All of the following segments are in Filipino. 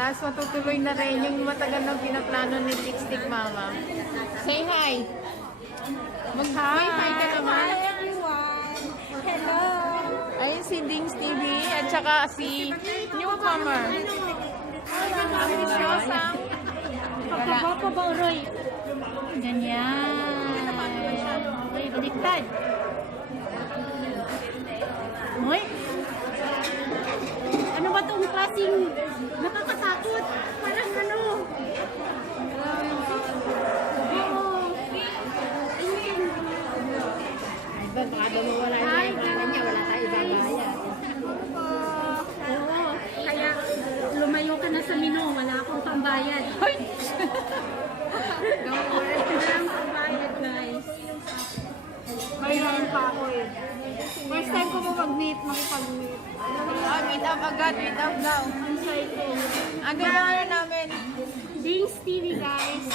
Tapos matutuloy na rin yung matagal ng pinaplano ni Lipstick Mama. Say hi! Mag-hi ka naman. Hi everyone! Hello! Ayun si Dings TV at saka si newcomer. Ambisyosang Pagkabapa ba, Roy? Ganyan. Roy, baliktad. Roy? Ano ba itong klaseng nakakatakot? Parang ano? Ay, baka wala yung ibabayan niya, wala tayo ibabayan. Oo, kaya lumayo ka na sa Mino, wala akong pambayad. Hoy! Don't worry. Wala akong pambayad, guys. Mayroon pa ako eh. First time ko po mag-meet, makipag-meet. meet up agad, meet up daw. Ang excited. Ang gano'n namin. Dings TV, guys.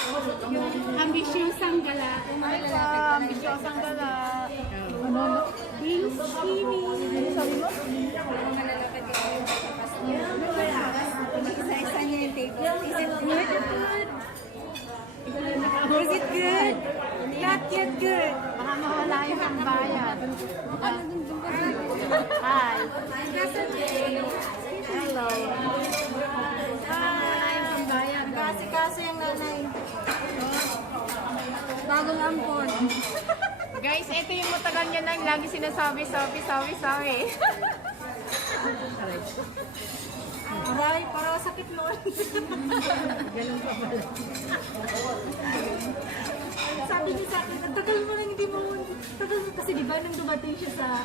Yung ambisyosang gala. Ay pa, ambisyosang gala. Ano? Dings TV. Sabi mo? Isa-isa niya yung table. Is it good? Is it good? Not yet good. Baka mawala yung pambayad. Hi. Hello. Kasi yung nanay. Bagong ampon. Guys, ito yung matagal niya nang lagi sinasabi, sabi. Aray, parang sakit noon. Ganun pa pala. Sabi niya sa akin, ang tagal mo lang hindi mo, tagal mo. Kasi di ba nung dumating siya sa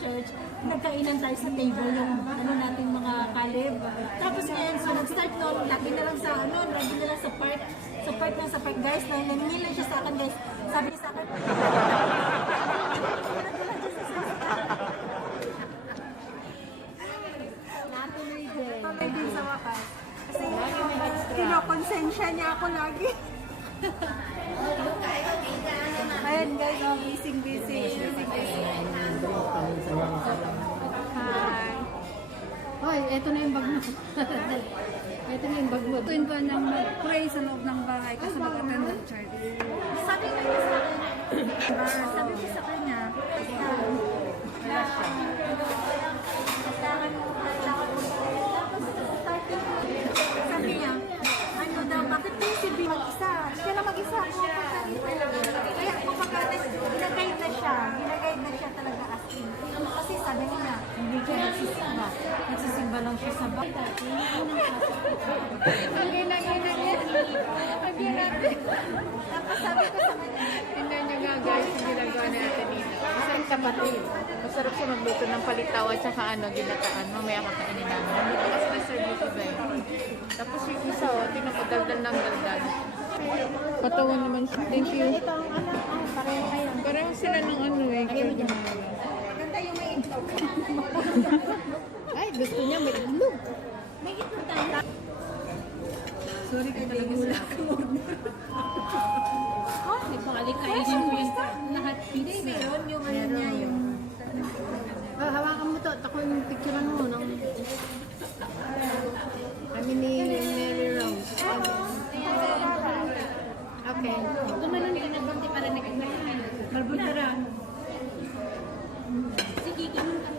church, nagkainan tayo sa table yung ano nating mga kalib. Tapos ngayon, so nag-start noon, lagi na lang sa park. Guys, naningi lang siya sa akin, guys. Sabi niya sa akin, natuloy din sa wakas. Kasi kinokonsensya niya ako lagi. Ayan guys, busy. Hi. Hoy, eto na yung bag mo. Ito na yung bag mo. Tuwin ba nang mag-pray sa loob ng bahay kasi mag-attend ng church? Sabi ko sa kanya, sabi niya, ano daw, bakit yung si B mag-isa? Siya lang mag-isa ako. Kaya kapag ginagayad na siya talaga as in. Kasi sabi niya, hindi siya nagsisimba. Nagsisimba lang siya sa bahay. Tapos sabi ko sa kanya, Tingnan niyo nga guys, yung ginagawa natin dito. Isang kapatid. Masarap siya magluto ng palitaw at saka ginataan. Mamaya kakainin namin. Nandito kasi na Sir Beauty ba eh. Tapos yung isa, tingnan ko, daldal ng daldal. Patawan naman siya. Thank you. ito ang pareho kayo. Pareho sila ng eh. Ganda yung may itlog. Ay, gusto niya may itlog. May itlog tayo. Sorry ka talaga sa Hindi pa alikainin mo yung lahat pizza. Hindi, meron yung ano niya yung... hawakan mo to. Ako yung picturean mo ng... Kami ni Mary Rose. Okay. Tumalon ka na konti para nagkakaroon. Barbutara. Sige, ganun ka.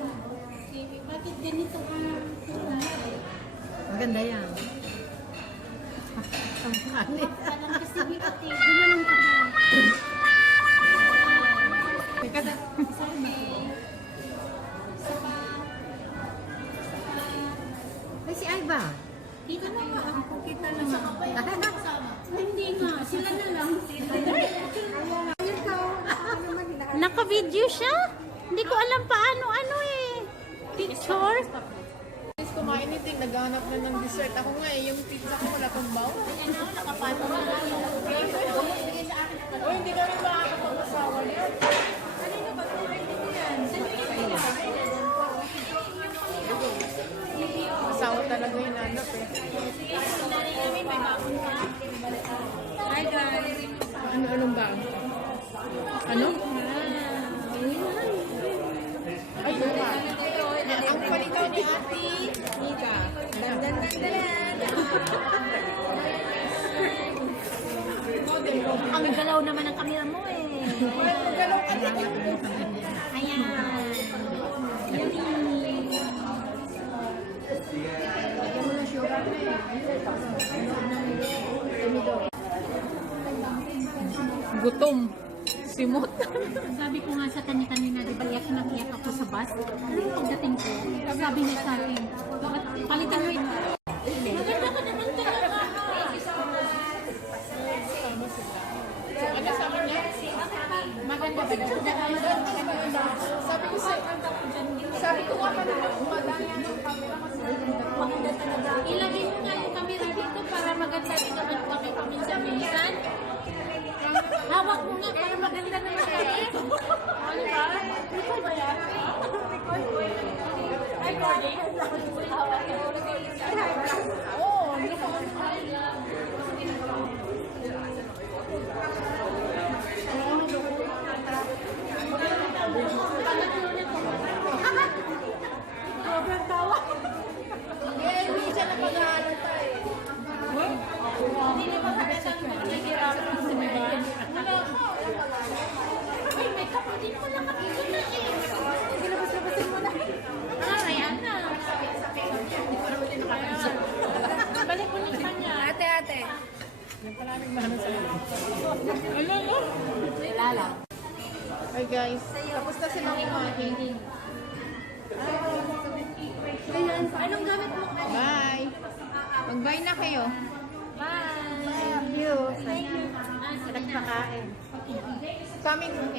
Sige, bakit ganito ka? Maganda yan. Ang kalit. Parang kasi bigat eh. Gumanon ka ba? Teka na. Sabi. Isa pa. Ay, si Aiba. Kita na nga ako. Kita na nga. Hindi nga. Sila na lang. Naka-video siya? Hindi ko alam paano eh. Picture? Guys, kumain nito, naghanap na ng dessert. Ako nga yung pizza ko wala pang baw. Ano, nakapato na lang. O, hindi kami makakapag-asawa niya. Kanino ba? Yan. Asawa talaga yung hanap eh. Hi guys. Anong ba? Ano? Ay, yun nga. Ang palitaw ni Ate Nika. Dan. Ang galaw naman ng camera mo eh. Ayan. Gutom. Simot. Sabi ko nga sa kanya kanina, di ba iyak na iyak ako sa bus? Pagdating ko, sabi niya sa akin, "Ba't palitan mo ito?" Maganda ka naman talaga. Ano sabi niya? Maganda ba daw? Sabi ko nga kanina, umadaya ng camera kasi maganda talaga. Ilagay mo nga yung camera dito para maganda din naman kami paminsan-minsan. Hawak mo nga para maganda naman kami. Ano ba? Ito ba yan? Recording? Oo, Sobrang tawa. hindi siya na pag-aalata eh. Hindi na maganda ng nahihirapan sa mga. Uy, may kapatid mo lang kapito na eh. Ginabas-labasin mo na. Ayan na. Balik mo na sa kanya. Ate. Lala. Hi guys, tapos na silang kumain. Anong gamit mo? Bye! Mag-bye na kayo. Thank you. Nagpakain.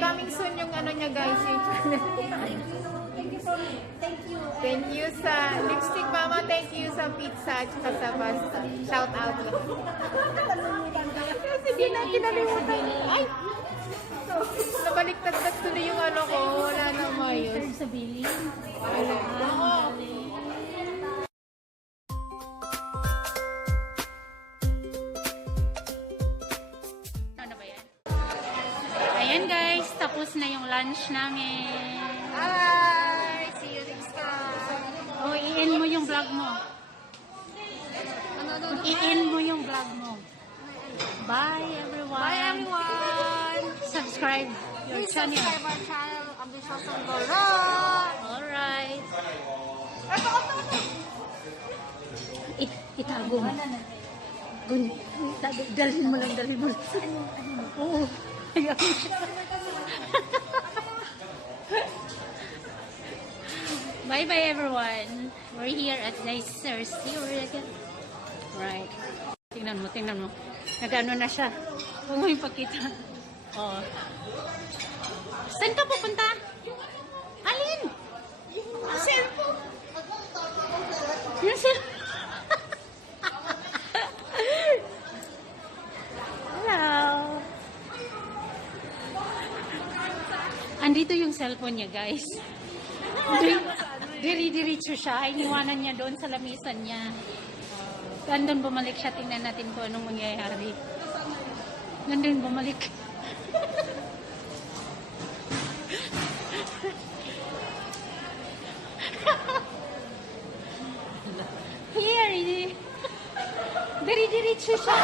Coming soon yung ano niya guys, yung channel. Thank you sa lipstick mama, thank you sa pizza at saka sa pasta. Shout out lang. Kasi di na kinalimutan. Ay! Nabaliktad tuloy yung ano ko, wala na mayos. Sa Billy. Oo. Ano ba yan? Ayan guys, tapos na yung lunch namin. Bye! See you next time. O, i-end mo yung vlog mo. I-end mo yung vlog mo. Bye everyone. Bye everyone! Subscribe your Please channel. subscribe our channel, Ambitious Sanggora! Alright. Itago mo. Dalhin mo lang, dalhin mo lang. Oo. Ayaw mo siya. Bye-bye everyone. We're here at Leicester Sea. Right. Tingnan mo. Nag-ano na siya. Huwag mo ipakita. Oh. Saan ka pupunta? Alin? Cellphone. Yung cellphone. Hello. Andito yung cellphone niya, guys. Diri-diritso siya. Iniwanan niya doon sa lamisan niya. Nandun bumalik siya. Tingnan natin kung anong mangyayari. Nandun bumalik. Here. Diri-diritso siya.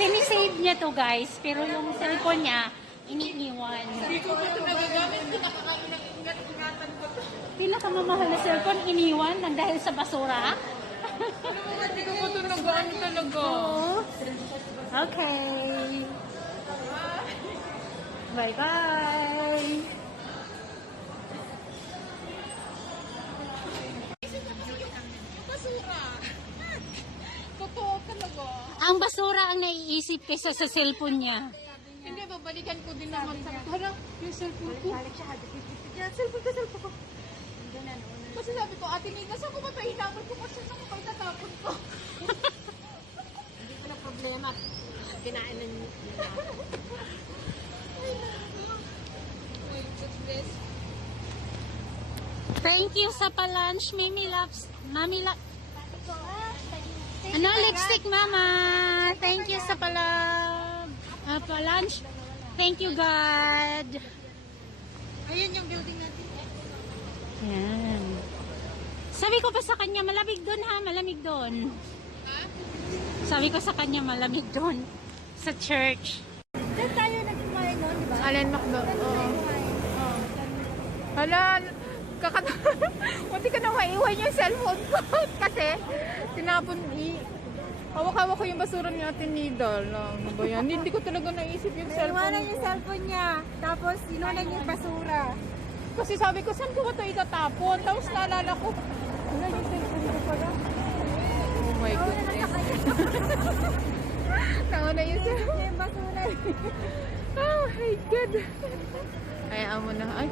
Sinisave niya to guys, pero yung cellphone niya, iniiwan. Hindi ko pa ito nagagamit, pinakakain ng ingatan ko ito. Pinakamamahal na cellphone, iniwan nang dahil sa basura. Hindi ko pa ito nagagamit talaga. Okay. Bye-bye. Basura. Totoo talaga. Ang basura ang naiisip kaysa sa cellphone niya. Hindi, babalikan ko din naman. Hala, yung cellphone ko. Balik siya. Cellphone ko. Kasi sabi ko, Ate Nina, saan ko ba ito hinabot ko? Kasi saan ko ba itatapon ko? Hindi ko na problema. Kinain na niyo. Thank you sa pa-lunch, Mami Loves. Mami Loves. Ano, lipstick, Mama? Thank you sa pa-lunch. Pa-lunch. Thank you, God. Ayun yung building natin. Yan. Sabi ko pa sa kanya, malamig doon ha, malamig doon. Sabi ko sa kanya, malamig doon. Sa church. Diyan tayo nagkumain noon, di ba? Allen McDo. Oo. Hala, Munti ka na maiwan yung cellphone ko. Kasi, tinapon, hawak-hawak ko yung basura ni Ate Nida. Ano ba yan? Hindi ko talaga naisip yung cellphone Iwanan ko. yung cellphone niya. Tapos, sinunan yung basura. Kasi sabi ko, saan ko ba ito itatapon? Tapos naalala ko, wala yung cellphone ko pala. Oh my goodness. Nauna yung cellphone. Yung basura. Oh my God. Ay, amo na. Ay,